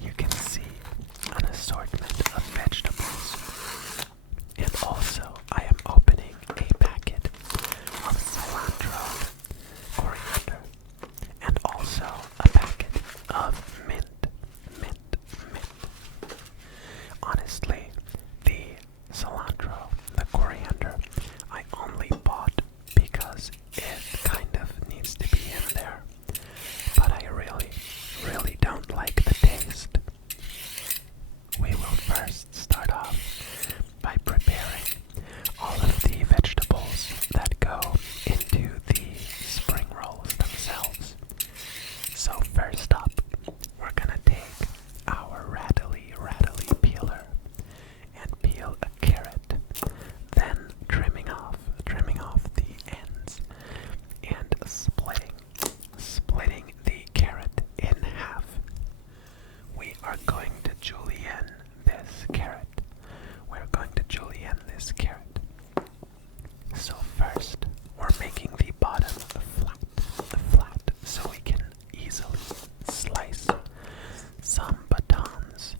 you can see an assortment of vegetables. And also, I am opening a packet of cilantro, coriander, and also a packet of mint. Honestly, the cilantro, the coriander, I only bought because it kind of needs to be in there. But I really don't like the taste. We will first start off by preparing all of the vegetables that go into the spring rolls themselves. So first up, we're gonna take our rattly peeler and peel a carrot, then trimming off the ends and splitting the carrot in half. We are going to julienne this carrot. So first, we're making the bottom flat so we can easily slice some batons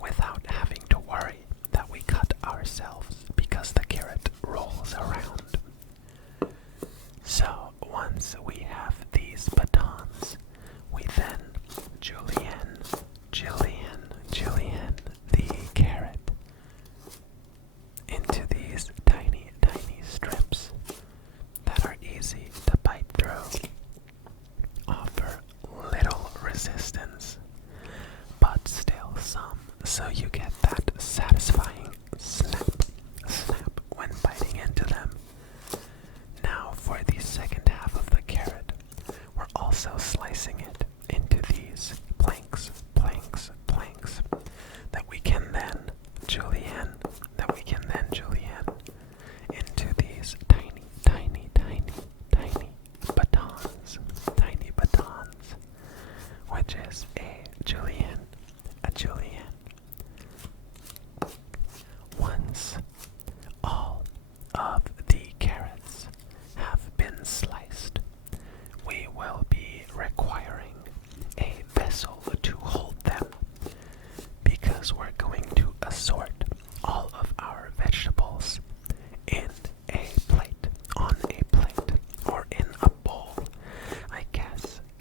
without having to worry that we cut ourselves because the carrot rolls around. So once we have these batons, we then julienne the carrot into these tiny strips that are easy to bite through, offer little resistance, but still some, so you get that satisfying snap when biting into them. Now for the second half of the carrot, we're also slicing it into these planks that we can then julienne into these tiny batons, which is a julienne. Once all of the carrots have been sliced, we will be requiring a vessel to hold them because we're going to assort all of our vegetables in a plate, on a plate, or in a bowl.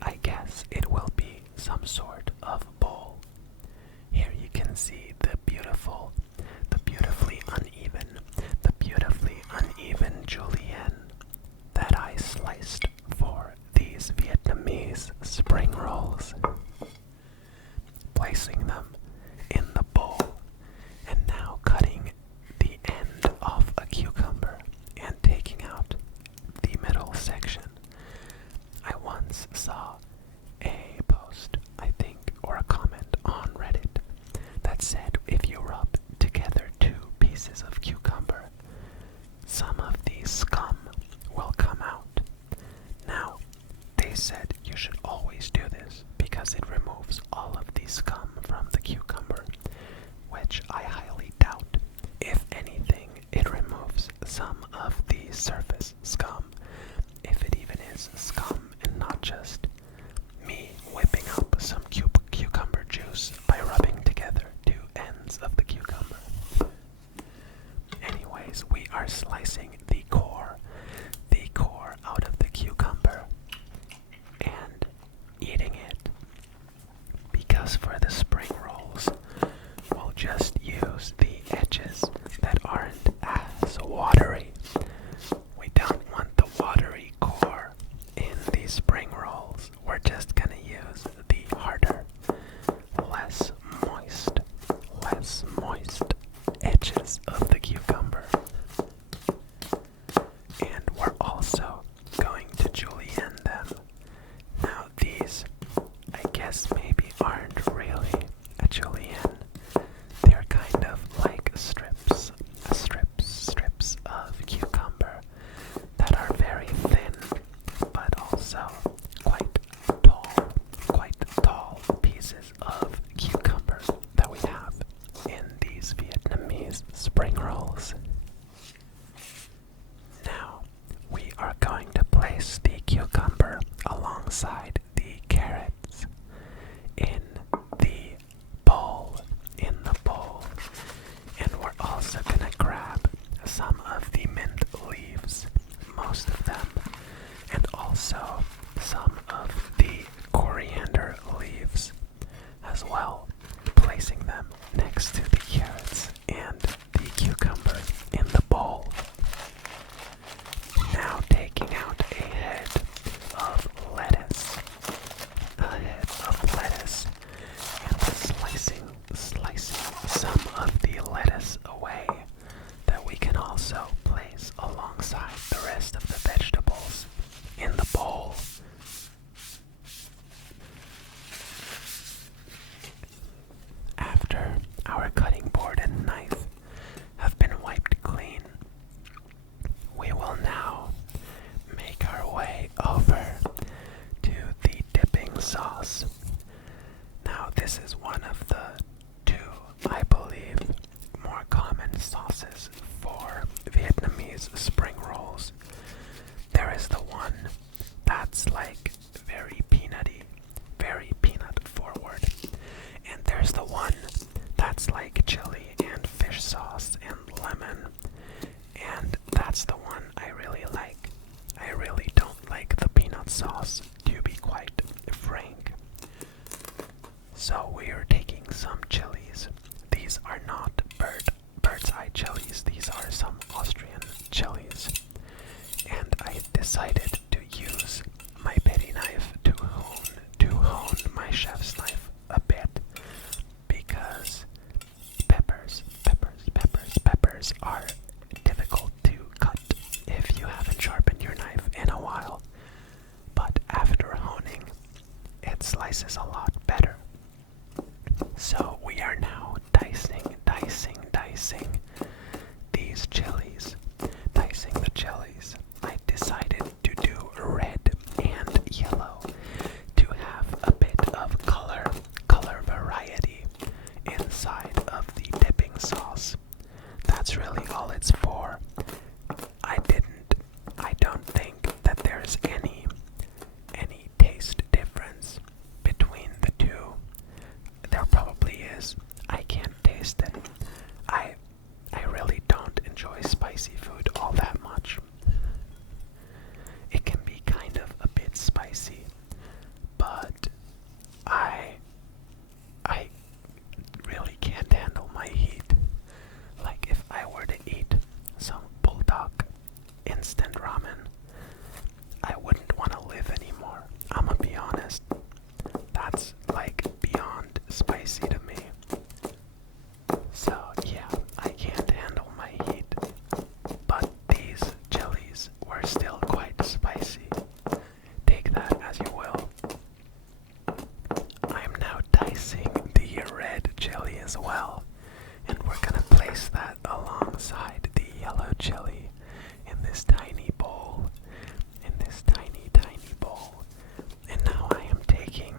I guess it will be some sort of bowl. Here you can see the beautifully uneven julienne that I sliced for these Vietnamese spring rolls. Placing them in the bowl and now cutting the end off a cucumber and taking out the middle section. I once saw a post, I think, or a comment on Reddit that said if you rub together two pieces of cucumber, some of the scum will come out. Now, they said you should always do this because it removes all of the scum from the cucumber. after our cutting board and knife have been wiped clean, we will now make our way over to the dipping sauce. Now, this is one of the two, I believe, more common sauces for Vietnamese spring rolls. There is the one that's like very peanutty, very peanut forward. And there's the one that's like chili and fish sauce and lemon. And that's the one I really like. I really don't like the peanut sauce, to be quite frank. So we are taking some chilies. These are not bird's eye chilies. These are some Austrian chilies. And I decided to use my petty knife to hone my chef's knife a bit, because peppers are difficult to cut if you haven't sharpened your knife in a while. But after honing, it slices a lot better. So we are now dicing these chilies. Dicing the chilies. I decided to do red and yellow to have a bit of color variety inside of the dipping sauce. That's really all it's for. I don't think that there's any taste difference between the two. There probably is. I can't taste it. I really don't enjoy spicy food all that much. It can be kind of a bit spicy, but I really can't handle my heat. Like if I were to eat some bulldog instant ramen, I wouldn't want to live anymore. I'ma be honest. That's like beyond spicy to me. So yeah, I can't handle my heat. But these chilies were still quite spicy. Take that as you will. I am now dicing the red chili as well, and we're gonna place that alongside the yellow chili in this tiny bowl. And now I am taking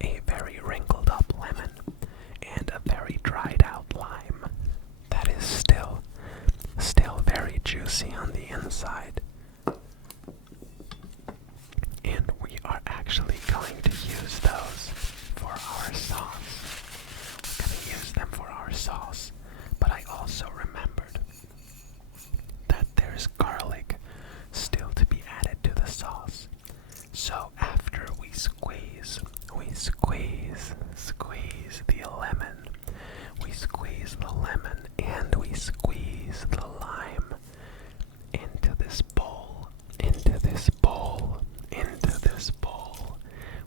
a very wrinkled up lemon and a very dried out lime that is still very juicy on the inside. And we are actually going to use those for our sauce. We're going to use them for our sauce. But I also remembered that there's garlic still to be added to the sauce. So after we squeeze the lemon, we squeeze the lemon and we squeeze the lime into this bowl.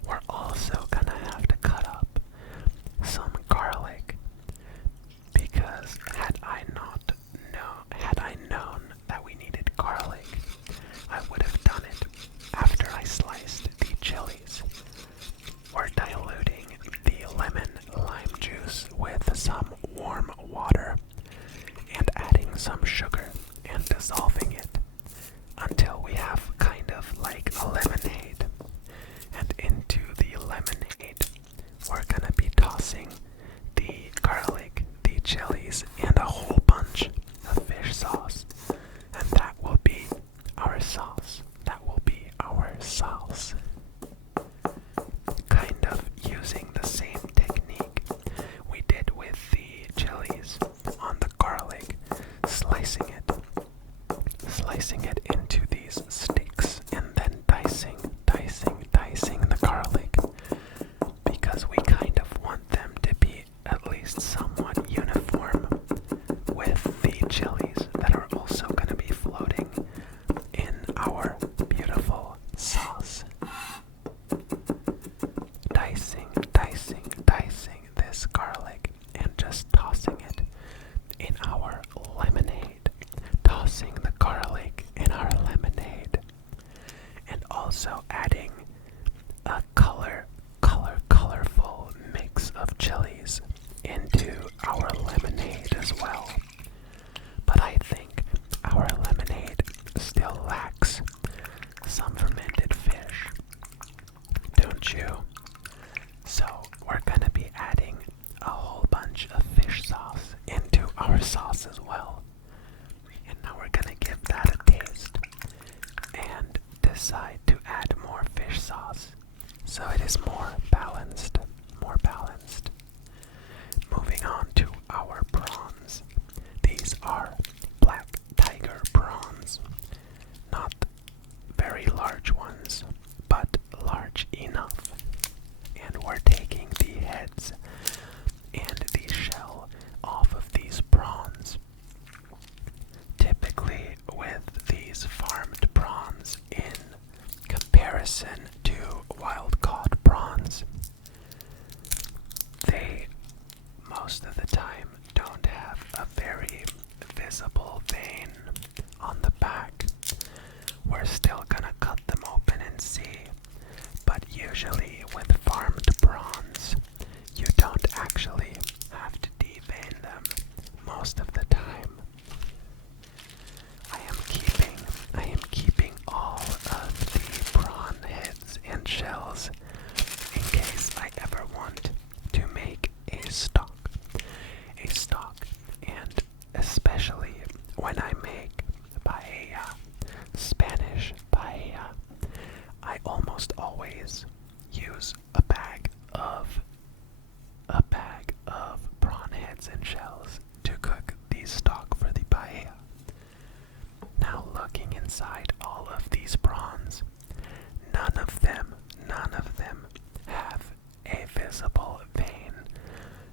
We're also gonna have to cut up some garlic, because had I known that we needed garlic, I would have done it after I sliced the chilies. We're diluting the lemon lime juice with some warm water and adding some sugar and dissolving it until we have kind of like a lemonade. And into the lemonade, we're gonna be tossing the garlic, the chilies, and a whole bunch of fish sauce. And that will be our sauce. Kind of using the same technique we did with the chilies on the garlic, slicing it into these sticks and then dicing the garlic, because we kind of want them to be at least somewhat uniform with the chilies that are also going to be floating in our beautiful sauce. Dicing this garlic and just tossing it in our lemonade. Tossing the garlic in our lemonade. And also adding a colorful mix of chilies into well. But I think our lemonade still lacks some fermented fish, don't you? So we're gonna be adding a whole bunch of fish sauce into our sauce as well. And now we're gonna give that a taste and decide to add more fish sauce so it is more balanced, more balanced. Moving on to our prawns. These are black tiger prawns. Not very large ones, but large enough. And we're taking the heads and the shell off of these prawns. Typically with these farmed prawns in comparison to wild-caught prawns, they most of the time don't have a very visible vein on the back. We're still gonna cut them open and see, but usually with farmed prawns, you don't actually have to devein them most of the time. I am keeping all of the prawn heads and shells in case I ever want to make a stock, and especially when I make paella, Spanish paella, I almost always use a bag of prawn heads and shells to cook the stock for the paella. Now looking inside all of these prawns, none of them have a visible vein,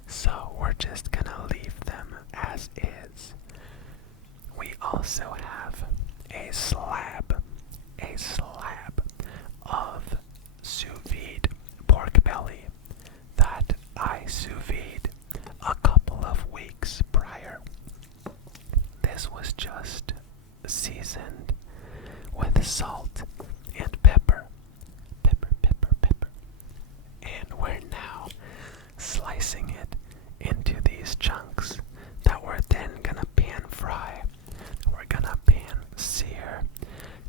so we're just gonna leave them as is. We also have a slab of sous vide pork belly that I sous vide a couple of weeks prior. This was just seasoned with salt and pepper. And we're now slicing it into these chunks that we're then gonna pan fry. We're gonna pan sear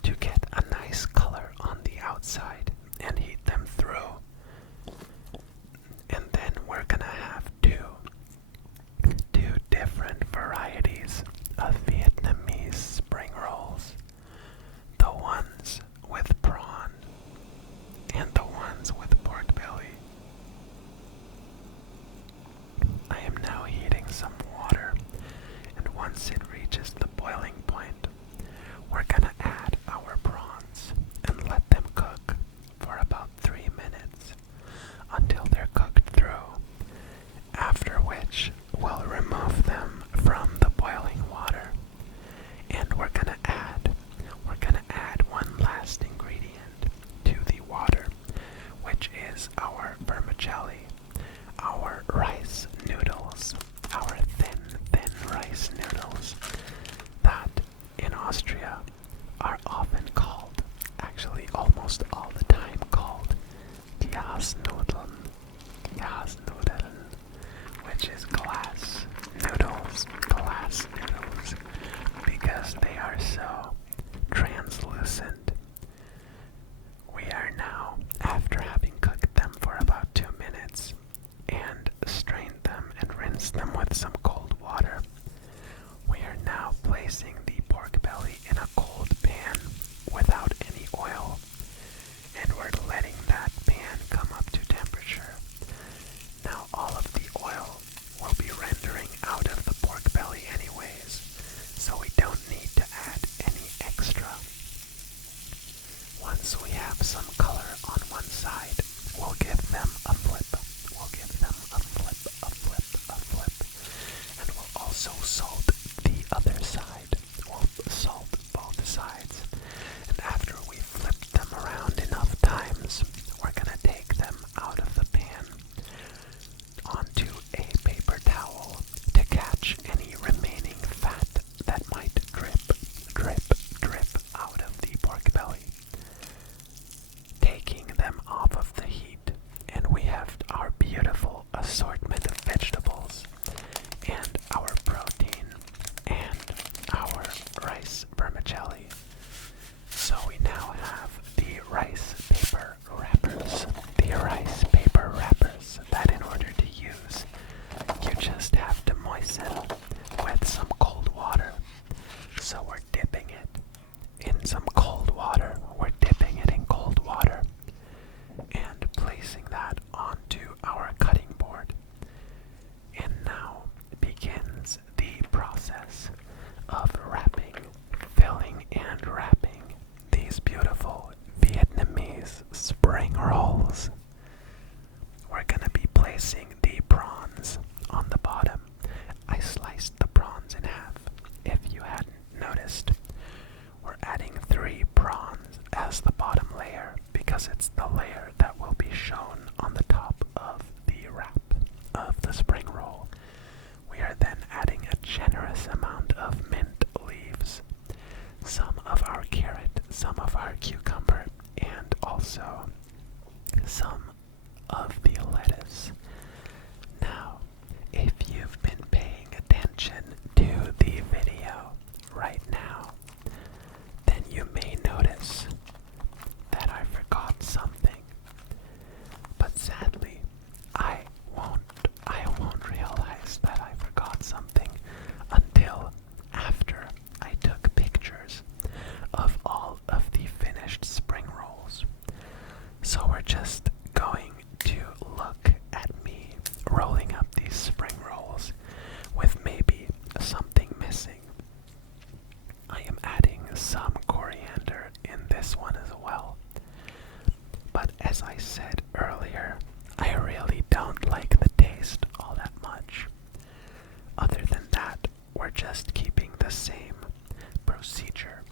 to get a nice color on the outside and heat them through. And then we're gonna have two different varieties of Vietnamese spring rolls. The ones with prawn and the ones with pork belly. I am now heating some water, and once it reaches the boiling point, we're gonna add our prawns and let them cook for about 3 minutes until they're cooked through, after which we'll remove them from the boiling water. And we're gonna add one last ingredient to the water, which is our vermicelli, our rice noodles, our thin rice noodles that in Austria are often called, actually almost all the time called, Glasnudeln, which is glass noodles, because they are so translucent. We are now, after having cooked them for about 2 minutes and strained them and rinsed them with some cold water, we are now placing the pork belly in a cold pan without any oil, and we're letting that pan come up to temperature. Now all of the oil will be rendering out of the pork belly anyways, so we don't need to add any extra. Once we have some color on one side, we'll give them a flip. And we'll also salt the other side just have to moisten with some cold water. So we're dipping it in some cold water. We're dipping it in cold water and placing that onto our cutting board. And now begins the process of wrapping, filling and wrapping these beautiful Vietnamese spring rolls. We're going to be placing the prawns on the bottom. I sliced the prawns in half. If you hadn't noticed, we're adding 3 prawns as the bottom layer because it's the layer that will be shown on the top of the wrap of the spring roll. We are then adding a generous amount of mint leaves, some of our carrot, some of our cucumber, and also some of the lettuce. Now, if you've been paying attention to the video right now, then you may notice that I forgot something. But sadly, I won't realize that I forgot something until after I took pictures of all of the finished spring rolls. So we're just going to look at me rolling up these spring rolls with maybe something missing. I am adding some coriander in this one as well. But as I said earlier, I really don't like the taste all that much. Other than that, we're just keeping the same procedure.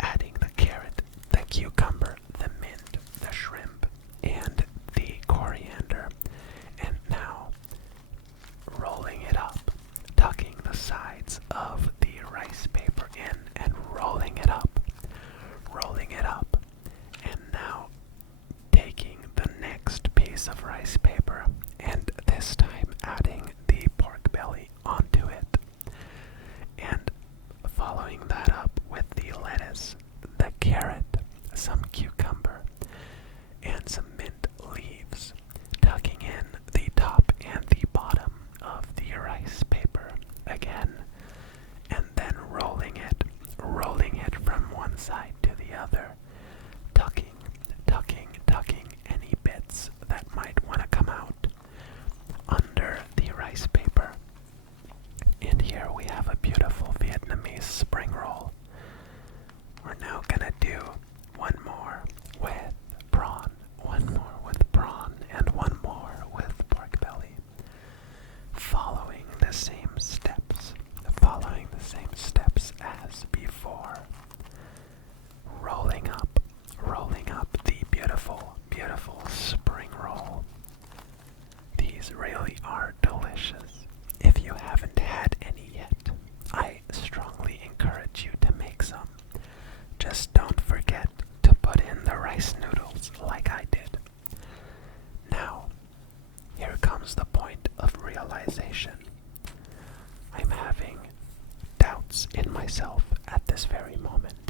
Adding the carrot, the cucumber, the mint, the shrimp, and the coriander. And now rolling it up, tucking the sides of the rice paper in and rolling it up, and now taking the next piece of rice paper and this time adding the pork belly onto it, and following that up with the lettuce, the carrot, some cucumber, and some mint leaves, tucking in the top and the bottom of the rice paper again, and then rolling it from one side to the other, tucking any bits that might want to come out under the rice paper. And here we have a beautiful Vietnamese spring roll. We're now gonna do one more with prawn, one more with prawn, and one more with pork belly. Following the same steps as before. Rolling up the beautiful spring roll. These really are delicious. If you haven't had any yet, I strongly encourage you to make some. Just don't forget to put in the rice noodles like I did. Now, here comes the point of realization. I'm having doubts in myself at this very moment.